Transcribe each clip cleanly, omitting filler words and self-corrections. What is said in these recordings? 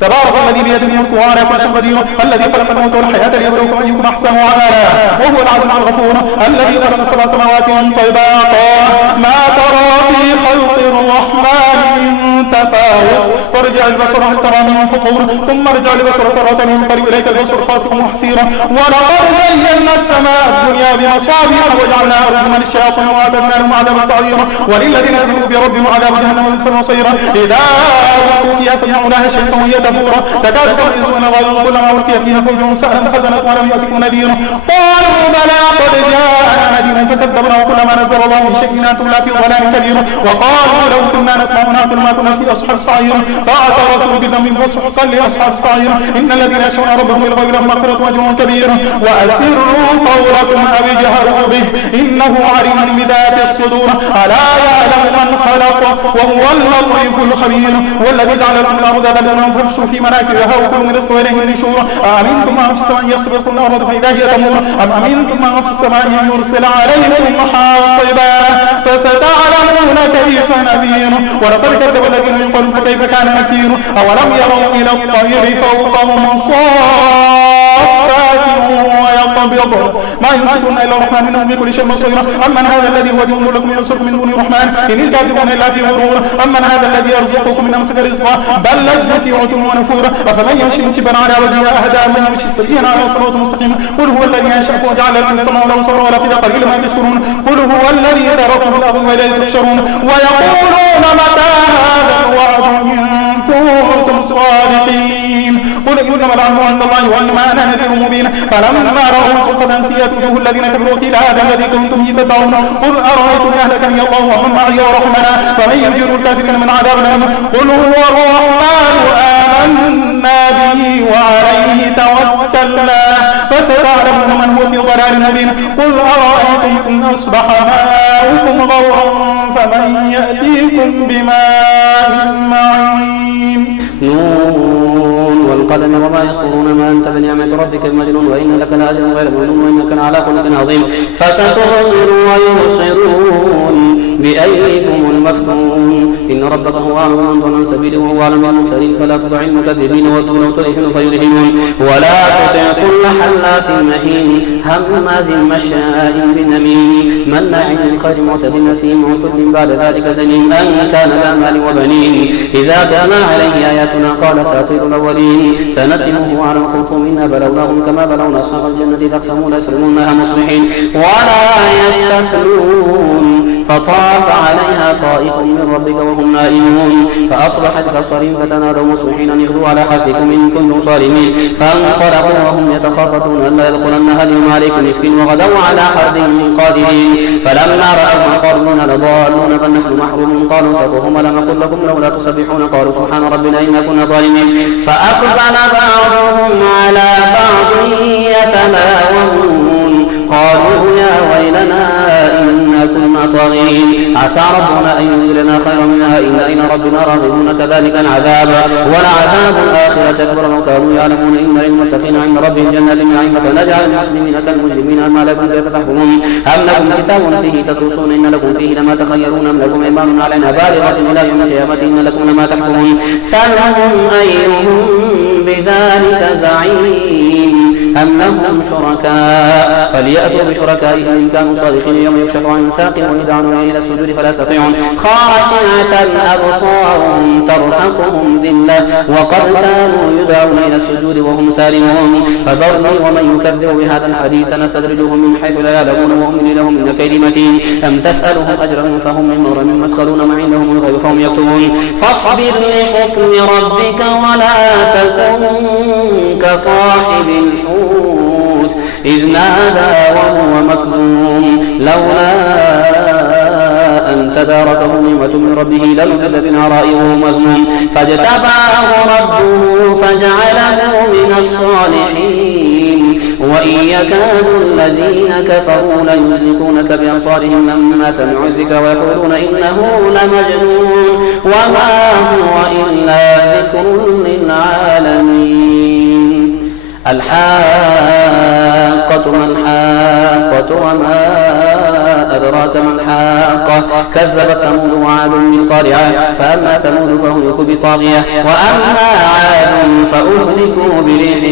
تبارك الذي بيده الملك وهو على كل شيء قدير، الذي خلق الموت والحياة ليبلوكم أيكم أحسن عملا، وهو العزيز الغفور، الذي خلق 7 سماوات طباقا ما ترى في خلق الرحمن من تفاوت، وارجع البصر هل ترى من فطور، ثم ارجع البصر ترى ينقلب إليك البصر خاسئا وحسيرا، ولقد زينا السماء الدنيا بمصابيح وجعلناها رجوما للشياطين وأعتدنا لهم عذاب السعير، وللذين كفروا بربهم عذاب جهنم وبئس المصير. إذا ألقوا فيها سمعوا لها شيئا وهي تفور تكاد تميز من الغيظ كلما ألقي فيها فوج سألت خزنتها ولم يأتكم نذير قالوا بلى قد جاءنا نذير فكذبنا وكلما نزل الله من شيء أنتم لا في ضلال كبير، وقالوا لو كنا نسمع ونعقل ما كنا في أصحاب السعير فاعترفوا بذنبهم فسحقا لأصحاب السعير. إن الذين يخشون ربهم بالغيب لهم مغفرة وأجر كبير. وأسروا قولكم أو اجهروا به إنه عليم بذات الصدور ألا يعلم من خلق وهو اللطيف الخبير. والذي جعل لكم الأرض ذلولا فامشوا في مناكبها وكلوا من رزقه وإليه النشور. أأمنتم من في السماء يخسفكم الأرض فإذا هي تمور أم أمنتم من في السماء يرسل عليكم حاصبا فستعلمون كيف نذير. ولقد كذب الذين من قبلهم فكيف كان نكير. أولم يروا إلى الطير فوقهم صافات ويقبض ما يمسكون إلا الرحمن إنه بكل شيء بصير. أمن هذا الذي هو جند لكم ينصركم من دون الرحمن إن الكاذبون إلا في غرور. أمن هذا الذي يرزقكم من أمسك رزقا بل لجوا في عتو ونفور. أفمن يمشي مكبا على وجهه أهدى من يمشي سويا على صراط مستقيم. قل هو الذي أنشأكم وجعل لكم السماء والأرض ولا في قليل ما تشكرون. قل هو الذي ذرأكم في الأرض وإليه تحشرون. ويقولون متى هذا الوعد إن كنتم صادقين. قل إنما العلم عند الله وإنما أنا نذير مبين. فلما رأوا صفة سيئت وجوه الذين كفروا قيل هذا الذي كنتم به تدعون. قل أرأيتم إن أهلكني الله ومن معي ورحمنا فمن يجير الكافرين من عذاب أليم. قل هو الرحمن آمنا به وعليه توكلنا فستعلمون من هو في ضلال مبين. قل أرأيتم إن أصبح ماؤكم غورا فمن يأتيكم بماء معين. نون والقلم وما يسطرون ما أنت بنعمة ربك المجنون وإن لك لأجرا غير ممنون وإنك لعلى خلق عظيم. فستبصر ويبصرون بأيكم المفتون إن ربك هو أعلم من ضل عن سبيله وهو أعلم بالمهتدين فلا تطع المكذبين ودوا لو تدهن فيدهنون ولا تطع كل حلاف مهين هماز مشاء بنميم مناع للخير معتد أثيم عتل بعد ذلك زنيم أن كان ذا مال وبنين إذا كان عليه آياتنا قال ساطير الأولين سنسمه على الخرطوم إنا بلوناهم كما بلونا أصحاب الجنة إذا أقسموا لا يسلمونها مصبحين ولا يستثنون فطاف عليها طائف من ربك وهم نائمون فأصبحت كصريم فتنادوا مصبحين أن يغدوا على حرثكم إن كنتم صارمين فانطلقوا وهم يتخافتون ألا يدخلنها اليوم عليكم مسكين وغدوا على حرث قادرين فلما رأوا قالوا إنا لضالون بل نحن محرومون قالوا سبهم لم نقل لكم لولا تسبحون قالوا سبحان ربنا إنا كنا ظالمين فأقبل بعضهم على بعض يتلاومون قالوا يا ويلنا إنا كنا طاغين عسى ربنا أن يبدلنا خيرا منها إنا إلى ربنا راغبون كذلك العذاب ولعذاب الآخرة أكبر لو كانوا يعلمون إن للمتقين عند ربهم جنات النعيم فنجعل المسلمين كالمجرمين أما لكم كيف تحكمون أم لكم كتاب فيه تدرسون إن لكم فيه لما تخيرون أم لكم إيمان علينا بالغة إلى يوم القيامة إن لكم لما تحكمون سألهم أيهم بذلك زعيم أم لهم شركاء فليأتوا بشركائهم إن كانوا صادقين يوم يكشف عن ساق ويدعون إلى السجود فلا يستطيعون خاشعة أبصارهم ترهقهم ذلة وقد كانوا يدعون إلى السجود وهم سالمون فذرني ومن يكذب بهذا الحديث نستدرجهم من حيث لا يعلمون وأملي لهم إن كيدي متين أم تسألهم أجرا فهم من مغرم مثقلون ما عندهم الغيب فهم يكتبون فاصبر لحكم ربك ولا تكن كصاحب الحوت إذ نادى وهو مكذوم لولا أن تداركه نعمة من ربه لنبذ بالعراء وهو مذموم فاجتباه ربه فجعله من الصالحين وإن يكاد الذين كفروا ليزلقونك بأبصارهم لما سمعوا الذكر ويقولون إنه لمجنون وما هو إلا ذكر للعالمين الحاقة ما الحاقة وما أدراك ما الحاقة كذبت ثمود وعاد بالقارعة فأما ثمود فأهلكوا بطاغية وأما عاد فأهلكوا بريح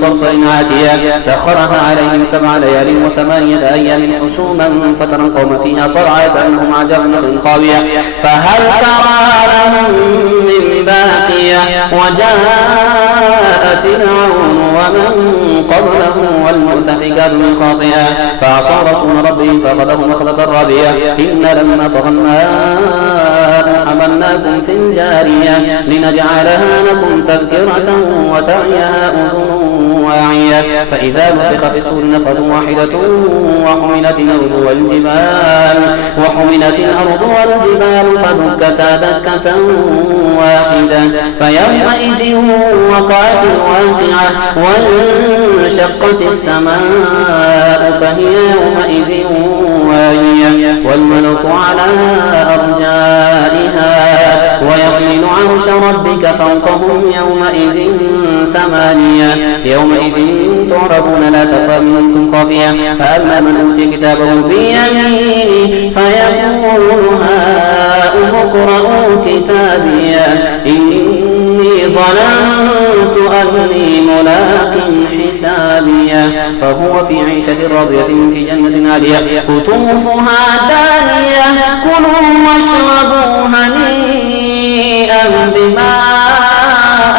صرصر عاتية سخرها عليهم 7 ليال و8 أيام حسوما فترى القوم فيها صرعى كأنهم أعجاز نخل خاوية فهل ترى لهم من باقية وجاء فرعون ومن قبله والمؤتفكات من خاطئة فعصوا رسول ربهم فأخذهم أخذة رابية إن لما طغى الماء حملناكم في الجارية لنجعلها لكم تذكرة وتعيها أذن واعية فإذا نفخ في الصور نفخة واحدة وحملت الأرض والجبال فدكتا دكة واحدة فيومئذ وقعت الواقعة وانشقت السماء فهي يومئذ واهية والملك على أرجائها ويحمل عرش ربك فوقهم يومئذ 8 يومئذ تعرضون لا تخفى منكم خافية فأما من أوتي كتابه بيمينه فيقول هاؤم اقرءوا كتابيه إني ظننت أني ملاق حسابيه فهو في عيشة راضية في جنة عالية قطوفها دانية كلوا واشربوا هنيئا بما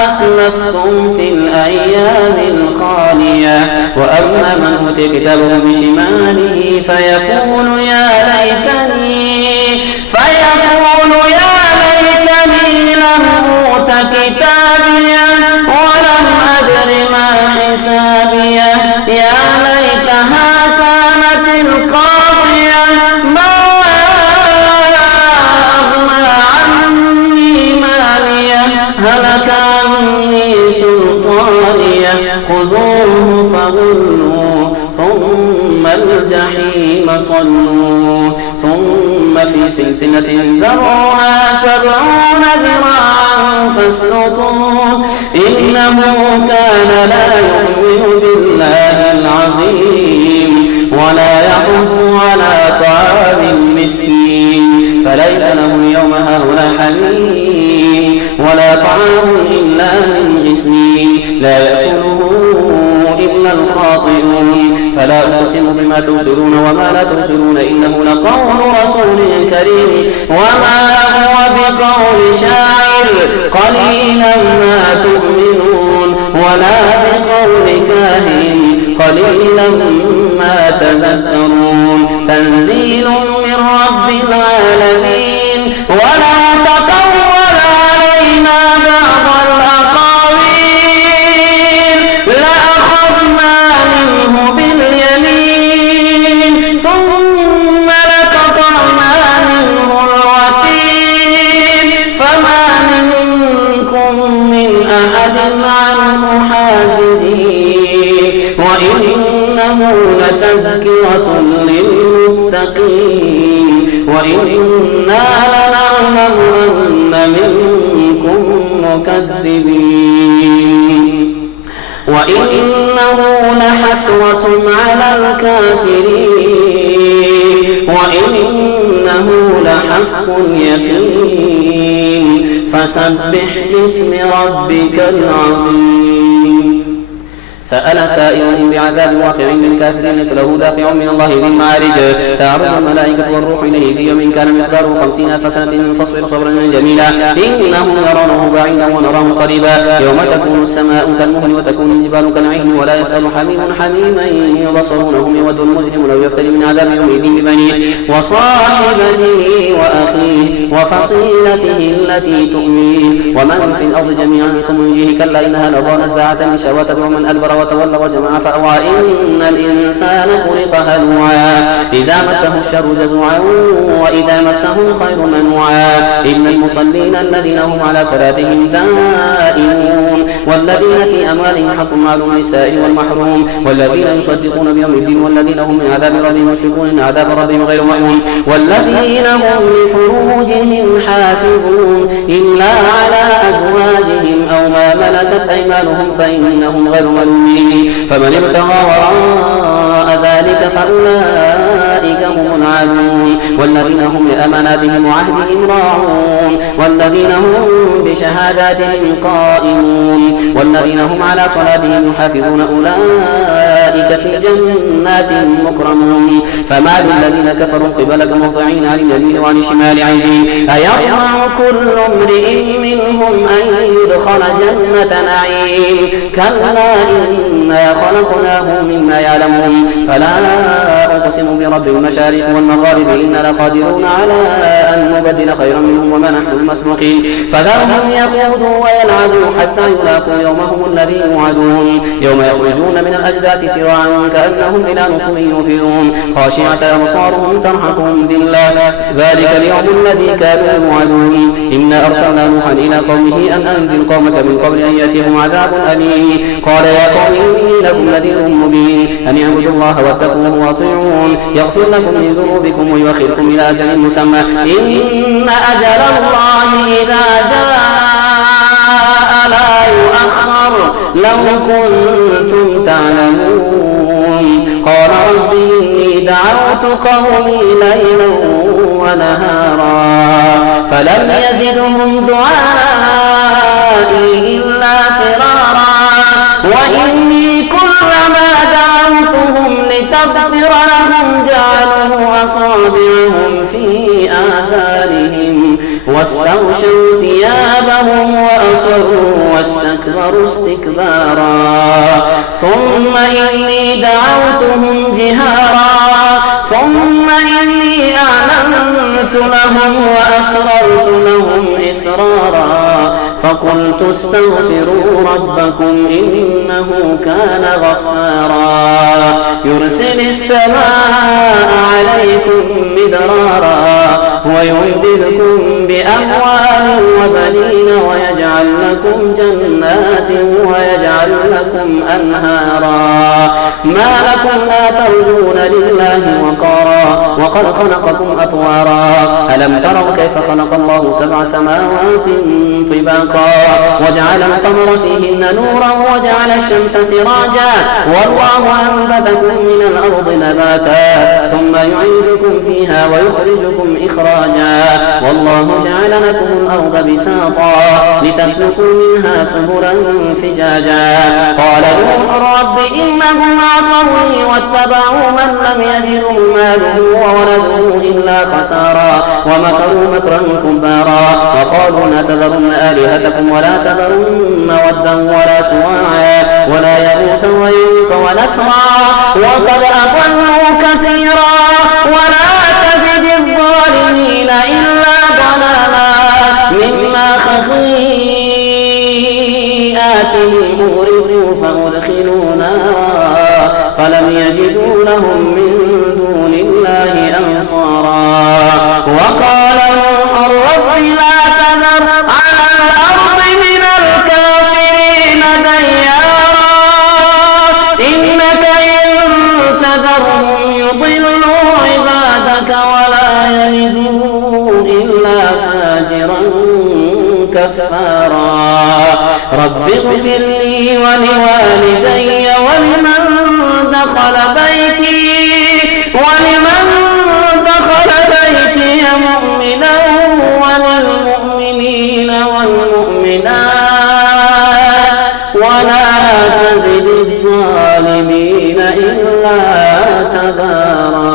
أسلفتم في الأيام الخالية وأما من أوتي كتابه بشماله فيقول يا ليتني لم أوت كتابيه ولم أدر ما حسابيه يا ليتها كانت القاضية ما أغنى عني ماليه هلك عني سلطانيه خذوه فغلوه ثم الجحيم صلوه ثم في سلسلة ذرعها 70 ذراعا فاسلكوه إنه كان لا يؤمن بالله العظيم ولا يحض على طعام المسكين فليس له اليوم هاهنا حميم ولا طعام إلا من غسلين لا يأكله إلا الخاطئون فلا أقسم بما تبصرون وما لا تبصرون إنه لقول رسول كريم وما هو بقول شاعر قليلا ما تؤمنون ولا بقول كاهن قليلا ما تذكرون تنزيل من رب العالمين ولو تقول علينا بعض الأقاويل لأخذنا منه باليمين ثم لقطعنا منه الوتين فما منكم من أحد عنه حاجزين وإنه لتذكرة للمتقين وإنا لنعلم أن منكم مكذبين وإنه لحسرة على الكافرين وإنه لحق يقين فسبح باسم ربك العظيم سأل سائل بعذاب واقع للكافرين ليس له دافع من الله ذي المعارج تعرض الملائكة والروح إليه في يوم كان مقداره 50,000 سنة فاصبر صبرا جميلا إنهم يرونه بعيدا ونراه قريبا يوم تكون السماء كالمهل وتكون الجبال كالعهن ولا يسأل حميم حميما يبصرونهم يود المجرم لو يفتدي من عذاب يومئذ ببنيه وصاحبته وأخيه وفصيلته التي تؤميه ومن في الأرض جميعا ثم ينجيه كلا إنها لظى نزاعة للشهوة تدعو من أدبر وتولى وجمع فأوعى إن الإنسان خلق هلوعا إذا مسه الشر جزوعا وإذا مسه الخير منوعا إن المصلين الذين هم على صلاتهم دائمون والذين في أموالهم حق معلوم للسائل والمحروم والذين يصدقون بيوم الدين والذين هم من عذاب ربهم مشفقون إن عذاب ربهم غير مأمون والذين هم لفروجهم حافظون إلا على أزواجهم أو ما ملكت أيمانهم فإنهم غير ملومين فمن ابتغى وراء ذلك فأولئك هم العادون والذين هم لأماناتهم وعهدهم راعون والذين هم بشهاداتهم قائمون والذين هم على صلاتهم يحافظون أولئك في جنات مكرمون فما للذين كفروا قبلك مهطعين عن اليمين وعن الشمال عزين أيطمع كل امرئ منهم أن يدخل جنة نعيم كلا إنا خلقناهم مما يعلمون فلا أقسم برب المشارق والمغارب إنا لقادرون على أن نبدل خيرا منهم وما نحن بمسبوقين فذرهم يخوضوا ويلعبوا حتى يلاقوا يومهم الذي يوعدون يوم يخرجون من الأجداث سراعا كأنهم إلى نصب يوفضون خاشعة أبصارهم ترهقهم ذلة ذلك اليوم الذي كانوا يوعدون إنا أرسلنا نوحا إلى قومه أن أنذر قومك من قبل أن يأتيهم عذاب أليم قال يا قوم إني لكم نذير مبين أن اعبدوا الله واتقوه وأطيعون يغفر لكم من ذنوبكم ويؤخركم إلى أجل مسمى إن أجل الله إذا جاء لا يؤخر لو كنتم تعلمون قال رب إني دعوت قومي ليلا ونهارا فلم يزدهم دعائي إلا فرارا وإني كلما دعوتهم لتغفر لهم جعلوا أصابعهم في آذانهم واستغشوا ثيابهم وأصروا واستكبروا استكبارا ثم إني دعوتهم جهارا ثم إني أعلنت لهم وأسررت لهم إسرارا فقلت استغفروا ربكم إنه كان غفارا يرسل السماء عليكم مدرارا ويمددكم بأموال وبنين ويجعل لكم جنات ويجعل لكم أنهارا ما لكم لا ترجون لله وقارا وقد خلقكم أطوارا ألم تروا كيف خلق الله 7 سماوات طباقا وجعل القمر فيهن نورا وجعل الشمس سراجا والله أنبتكم من الأرض نباتا ثم يعيدكم فيها ويخرجكم إخراجا والله جعل لكم الأرض بساطا لتسلكوا منها سبلا فجاجا قال نوح رب إنهم عصوني واتبعوا من لم يزده ماله وولده إلا خسارا ومكروا مكرا كبارا وقالوا لا تذرن آلهتكم ولا تذرن ودا ولا سواعا ولا يغوث ويعوق ونسرا وقد أضلوا كثيرا ولا تزد الظالمين إلا ضلالا مما خطيئاتهم أغرقوا فأدخلوا نارا فلم يجدوا لهم من دون الله أنصارا وقال نوح رب لا تذر على الأرض من الكافرين ديارا إنك إن تذرهم يضلوا عبادك ولا يلدوا إلا فاجرا كفارا رب اغفر لي ولوالدي ولمن دخل بيتي مؤمنا وللمؤمنين والمؤمنات ولا تزد الظالمين إلا تبارا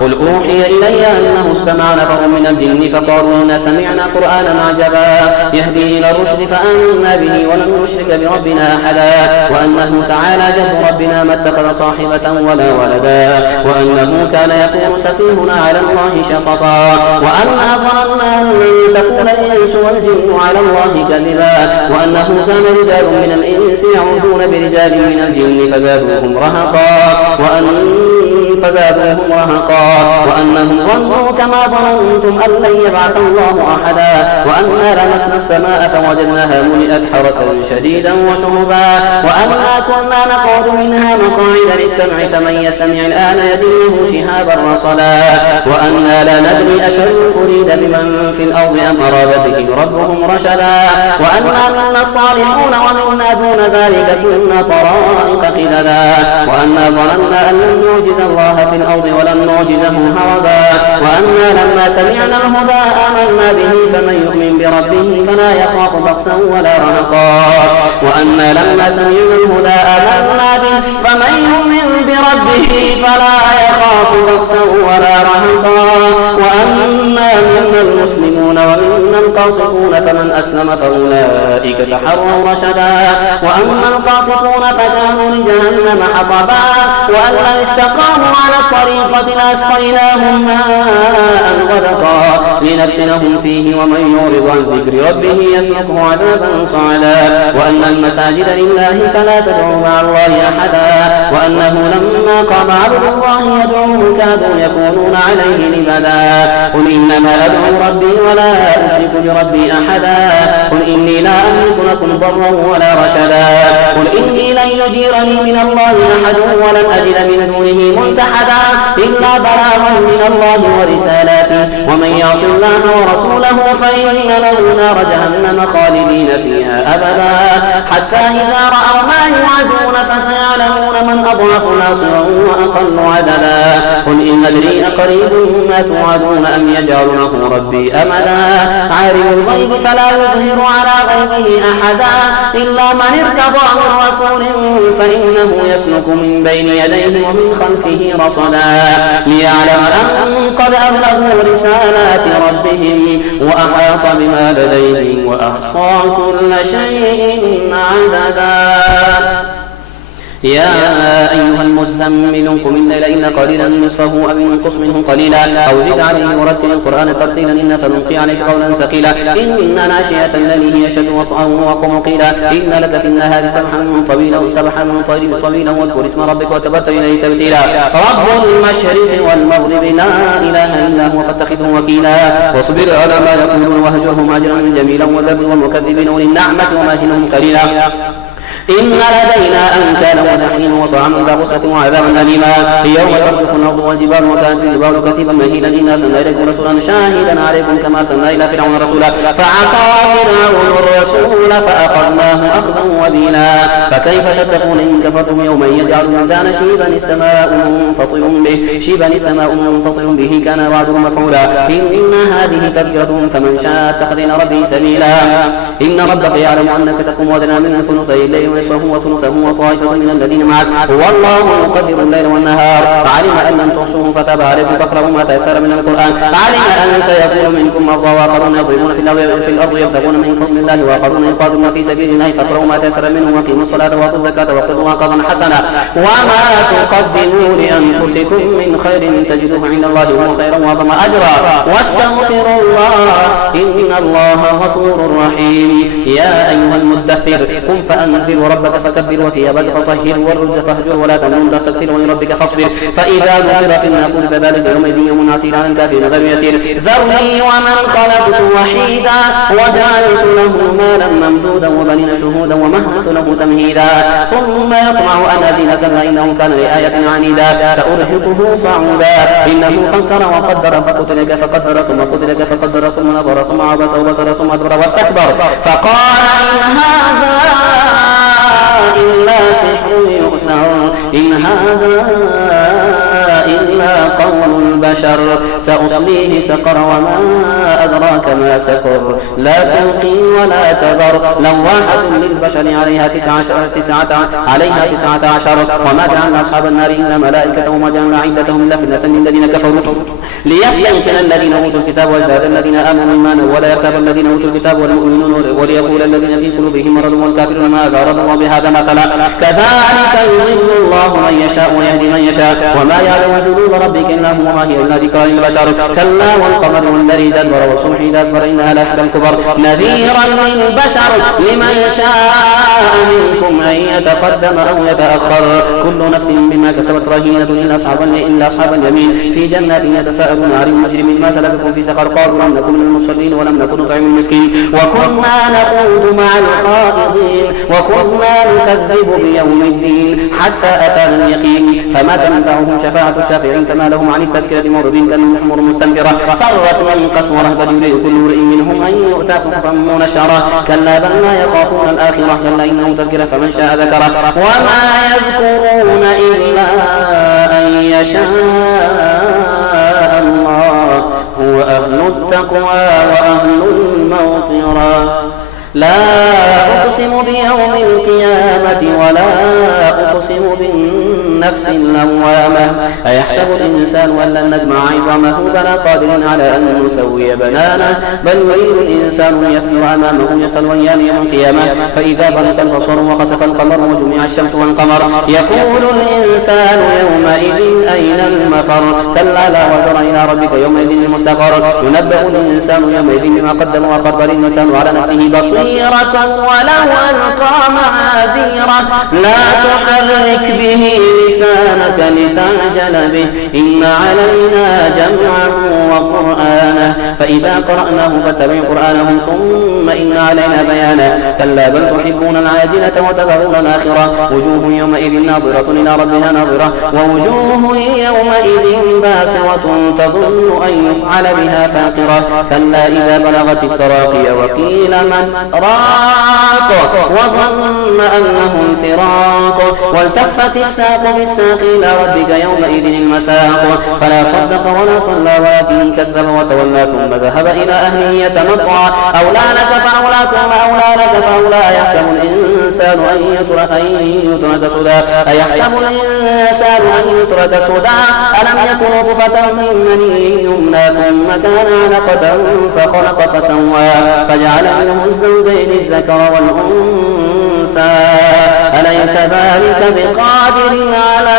قل أوحي إلي أنه استمع نفر من الجن فقالوا إنا سمعنا قرآنا عجبا يهدي إلى الرشد فآمنا به ولن نشرك بربنا أحدا وأنه تعالى جد ربنا ما اتخذ صاحبة ولا ولدا وأنه كان يقول سفيهنا على الله شططا وأنا ظننا أن تكون الإنس والجن على الله كذبا وأنه كان رجال من الإنس يعوذون برجال من الجن فزادوهم رهقا وأنهم ظنوا كما ظننتم أن لن يبعث الله أحدا وأنا لمسنا السماء فوجدناها ملئت حرسا شديدا وشهبا وأنا كنا نقعد منها مقاعد للسمع فمن يستمع الآن يجد له شهابا رصدا وأنا لا ندري أشر أريد بمن في الأرض أم أراد بهم ربهم رشدا وأنا منا الصالحون ومنا دون ذلك كنا طرائق قددا وأنا ظننا أن لن نعجز الله في الأرض ولن نعجزه هربا وأنا لما سمعنا الهدى آمنا به فمن يؤمن بربه فلا يخاف بخسا ولا رهقا وأنا لما سمعنا الهدى آمنا به فمن يؤمن بربه فلا يخاف بخسا ولا رهقا وأنا منا المسلمون ومنا القاسطون فمن أسلم فأولئك تحروا رشدا وأما القاسطون فكانوا لجهنم حطبا وأن لو استقاموا على الطريقة لأسقيناهم ماء غدقا لنفتنهم فيه ومن يعرض عن ذكر ربه يسلكه عذابا صعدا وأن المساجد لله فلا تدعوا مع الله أحدا وأنه لما قام عبد الله يدعوه كادوا يكونون عليه لبدا قل إنما أدعو ربي ولا أشرك بربي أحدا قل إني لا أملك لكم ضرا ولا رشدا قل إني لن يجيرني من الله أحد ولن أجد من دونه ملتحدا إلا بلاغا من الله ورسالاته ومن يعص الله ورسوله فإن له نار جهنم خالدين فيها أبدا حتى إذا رأوا ما يوعدون فسيعلمون من أضعف ناصرا وأقل عددا قل إن أدري أقريب ما توعدون أم يجعل له ربي أمدا عالم الغيب فلا يظهر على غيبه أحدا إلا من ارتضى من رسول فإنه يسلك من بين يديه ومن خلفه رصدا ليعلم أن قد أبلغوا رسالات ربهم وأحاط بما لديهم وأحصى كل شيء عددا يا أيها المزمل قم الليل إلا قليلا نصفه أو انقص منه قليلا أو زد عليه ورتل القرآن ترتيلا إنا سنلقي عليك قولا ثقيلا إن ناشئة الليل هي أشد وطئا وأقوم قيلا إن لك في النهار سبحا طويلا واذكر اسم ربك وتبتل إليه تبتيلا رب المشرق والمغرب لا إله إلا هو فاتخذه وكيلا واصبر على ما يقولون واهجرهم أجرا جميلا وذبر والمكذبين أولي النعمة ومهلهم قليلا إن لدينا أنكالا وجحيما وطعاما ذا غصة وعذابا أليما يوم ترجف الأرض والجبال وكانت الجبال كثيبا مهيلا إنا أرسلنا إليكم رسولا شاهدا عليكم كما أرسلنا إلى فرعون رسولا فعصى فرعون الرسول فأخذناه أخذا وبيلا فكيف تتقون إن كفرتم يوما يجعل الولدان شيبا السماء منفطر به كان وعده مفعولا إن هذه تذكرة فمن شاء اتخذ إلى ربه سبيلا إن ربك يعلم أنك تقوم أدنى من ثلثي الليل ونصفه وثلثه وطائفة من الذين معك والله يقدر الليل والنهار علم أن لم تحصوه فتاب عليكم فاقرؤوا ما تيسر من القرآن علم أن سيكون منكم مرضى وآخرون يضربون في الأرض يبتغون من فضل الله وآخرون يقاتلون في سبيل الله فاقرؤوا ما تيسر منه وأقيموا الصلاة وآتوا الزكاة وأقرضوا الله قرضا حسنا وما تقدموا لأنفسكم من خير تجدوه عند الله هو خيرا وأعظم أجرا واستغفروا الله إن الله غفور رحيم يا أيها المدثر قم فأنذر ربك فكبر وثيابك فطهر والرجز فاهجر ولا تمنن تستكثر ولربك فاصبر فإذا نقر في الناقور فذلك يومئذ يوم عسير على الكافرين غير يسير ذرني ومن خلقت وحيدا وجعلت له مالا ممدودا وبنين شهودا ومهدت له تمهيدا ثم يطمع أن أزيد كلا إنه كان لآية عنيدا سأرهقه صعودا إنه فكر وقدر فقتل كيف قدر ثم قتل كيف قدر ثم نظر ثم عبس وبصر ثم أدبر واستكبر فقال إن هذا إلا سحر يؤثر إن هذا إلا قول البشر سأصليه سقر وما أدراك ما سقر لا تلقي ولا تذر لواحة للبشر عليها 19 وما جعلنا أصحاب النار إلا ملائكة وما جعلنا عدتهم إلا فتنة للذين كفروا ليستيقن الذين أوتوا الكتاب ويزداد الذين آمنوا إيمانا ولا يرتاب الذين أوتوا الكتاب والمؤمنون وليقول الذين في قلوبهم مرض والكافرون ماذا أراد الله بهذا مثلا كذلك يضل الله من يشاء ويهدي من يشاء وما يعلم جنود ربك إلا هو وما هي إلا ذكرى للبشر كلا والقمر والذي أدبر والصبح إذا أسفر إنها لإحدى الكبر نذيرا للبشر لمن شاء منكم أن يتقدم أو يتأخر كل نفس بما كسبت رهينة إلا أصحاب اليمين في جنات يتساءلون عن المجرمين ما سلككم في سقر قالوا لم نكن من المصلين ولم نكن نطعم المسكين وكنا نخوض مع الخائضين وكنا نكذب بيوم الدين حتى أتانا اليقين فما تنفعهم شفاعة الشافعين فما لهم عن التذكرة معرضين كالحمر مستنفرة فرت من قسم رهبة يريد كل امرئ منهم أن يؤتى صحفا منشرة كلا بل لا يخافون الآخرة كلا إنه تذكرة فمن شاء ذكره وما يذكرون إلا أن يشاء الله هو أهل التقوى وأهل المغفرة لا أقسم بيوم القيامة ولا أقسم بالنفس اللوامة أيحسب الإنسان أن لن نجمع عظامه بلى قادرين على أن نسوي بنانه بل يريد الإنسان أن يفجر أمامه يسأل أيان يوم القيامة فإذا برق البصر وخسف القمر وجمع الشمس والقمر يقول الإنسان يومئذ أين المفر كلا لا وزر إلى ربك يومئذ المستقر ينبأ الإنسان يومئذ بما قدم وأخر بل الإنسان على نفسه بصيرة ولو ألقى معاذيره لا تحرك به لسانك لتعجل به إن علينا جمعه وقرآنه فإذا قرأناه فاتبع قرآنه ثم إن علينا بيانه كلا بل تحبون العاجلة وتذرون الآخرة وجوه يومئذ ناظرة إلى ربها ناظرة ووجوه يومئذ باسرة تظن أن يفعل بها فاقرة كلا إذا بلغت التراقي وقيل من راق وظن أنه الفراق والتفت الساق بالساق إلى ربك يومئذ المساق فلا صدق ولا صلى ولكن كذب وتولى ثم ذهب إلى أهله يتمطى أولى لك فأولى ثم أولى لك فأولى يحسب الإنسان أن يترك سدى أيحسب الإنسان أن يترك سدى ألم يكن نطفة من مني يمنى ثم كان علقة فخلق فسوى فجعل منه الزوجين الذكر والأنثى أليس ذلك بقادر على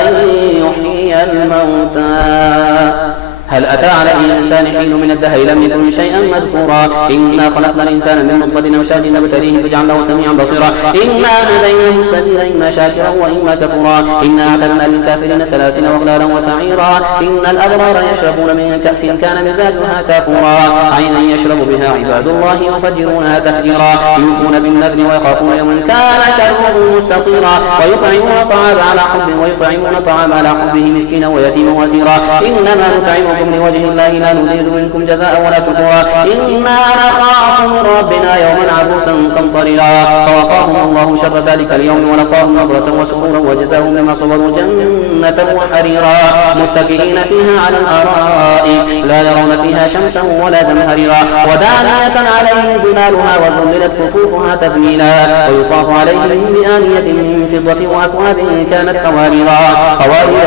أن يحيي الموتى هل أتى على الإنسان حين من الدهر لم يكن شيئا مذكورا إنا خلقنا الإنسان من نطفة أمشاج نبتليه فجعلناه سميعا بصيرا إنا هديناه السبيل إما شاكرا وإما كفورا إنا أعتدنا للكافرين سلاسل وأغلالا وسعيرا إن الأبرار يشربون من كأس كان مزاجها كافورا عينا يشرب بها عباد الله يفجرونها تفجيرا يوفون بالنذر ويخافون يوما كان شره مستطيرا ويطعمون طعام على حبه مسكينا ويتيما واسيرا إنما نطعمكم لوجه الله لا نريد منكم جزاء ولا شكورا إنا نخاف من ربنا يوما عبوسا قمطريرا فوقاهم الله شر ذلك اليوم ولقاهم نضرة وسرورا وجزاهم بما صبروا جنة وحريرا متكئين فيها على الأرائك لا يرون فيها شمسا ولا زمهريرا ودانية عليهم ظلالها وذللت قطوفها تذليلا ويطاف عليهم بآنية من فضة وأكواب كانت قوارير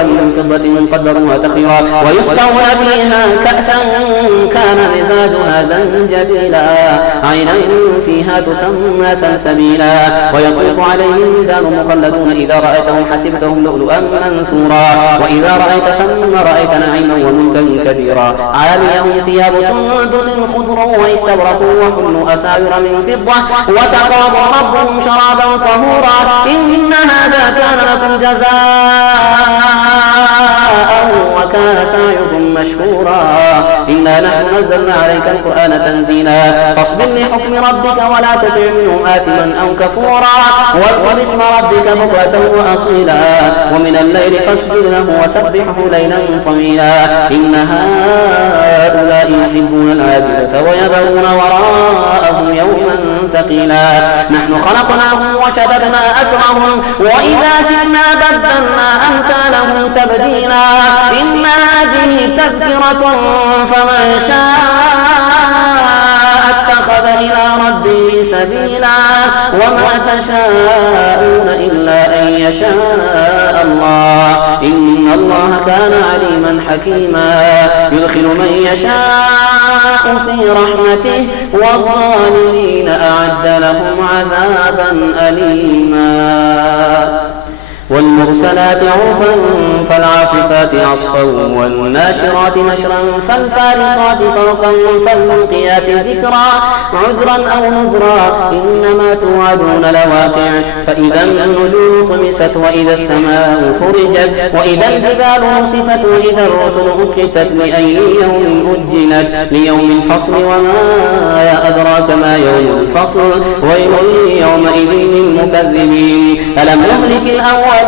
من فضة قدروها تخيرا ويسقون فيها كأسا كان مزاجها زنجبيلا عينا فيها تسمى سلسبيلا ويطوف عليهم ولدان مخلدون إذا رأيتهم حسبتهم لؤلؤا منثورا وإذا رأيت ثم رأيت نعيما وملكا كبيرا عاليهم ثياب سندس خضر واستبرقوا وحلوا أساور من فضة وسقاهم ربهم شرابا طهورا إن هذا كان لكم جزاء وكان سعيكم مشكورا إنا نحن نزلنا عليك القرآن تنزيلا فاصبر لحكم ربك ولا تطع منهم آثما أو كفورا واذكر اسم ربك بكرة وأصيلا ومن الليل فاسجد له وسبحه ليلا طويلا إن هؤلاء يحبون العاجلة ويذرون وراءهم يوما ثقيلا نحن خلقناهم وشددنا أسرهم وإذا شئنا بدلنا أمثالهم تبديلا إن هذه تذكرة فمن شاء اتخذ إلى ربه سبيلا وما تشاءون إلا أن يشاء الله إن الله كان عليما حكيما يدخل من يشاء في رحمته والظالمين أعد لهم عذابا أليما والمرسلات عرفا فالعاصفات عصفا والناشرات نشرا فالفارقات فرقا فالملقيات ذكرا عذرا أو نذرا إنما توعدون لواقع فإذا النجوم طمست وإذا السماء فرجت وإذا الجبال نصفت وإذا الرسل أقتت لأي يوم أجلت ليوم الفصل وما أدراك ما يوم الفصل ويل يومئذ للمكذبين ألم نهلك الأولين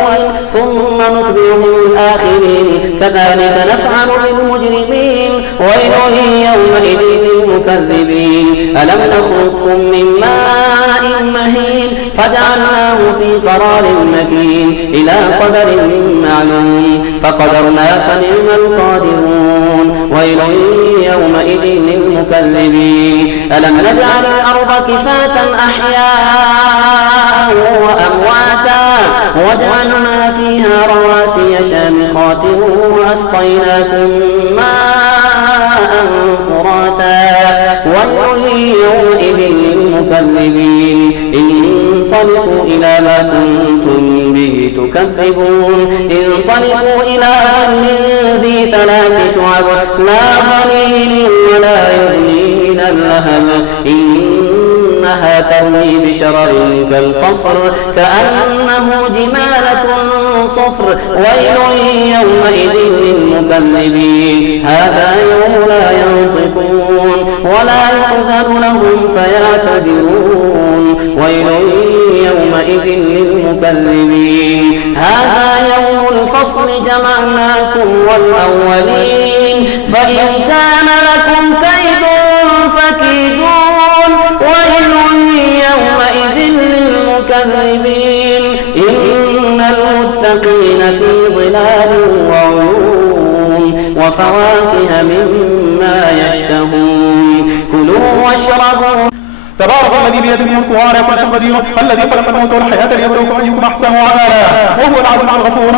ثم نتبعهم الآخرين كذلك نفعل بالمجرمين ويل يومئذ للمكذبين ألم نخلقكم من ماء مهين فجعلناه في قرار مكين إلى قدر معلوم فقدرنا فنعم القادرون ويل يومئذ للمكذبين للمكذبين ألم نجعل الأرض كفاة أحياء وأمواتا وجعلنا فيها رواسي شامخات وأسقيناكم ماء فراتا ويل يومئذ للمكذبين انطلقوا إلى ما كنتم به تكذبون انطلقوا إلى ظل ذي 3 شعب لا ظليل ولا يغني من اللهب إنها ترمي بشرر كالقصر كأنه جمالة صفر ويل يومئذ للمكذبين هذا يوم لا ينطقون ولا يؤذن لهم فيعتذرون ويل يومئذ للمكذبين هذا يوم الفصل جمعناكم والأولين فإن كان لكم كيد فكيدون ويل يومئذ للمكذبين إن المتقين في ظلال وعيون وفواكه مما يشتهون كلوا واشربوا تبارك الذي بيده الملك وهو على كل شيء قدير الذي خلق الموت والحياة ليبلوكم أيكم أحسن عملا وهو العزيز الغفور.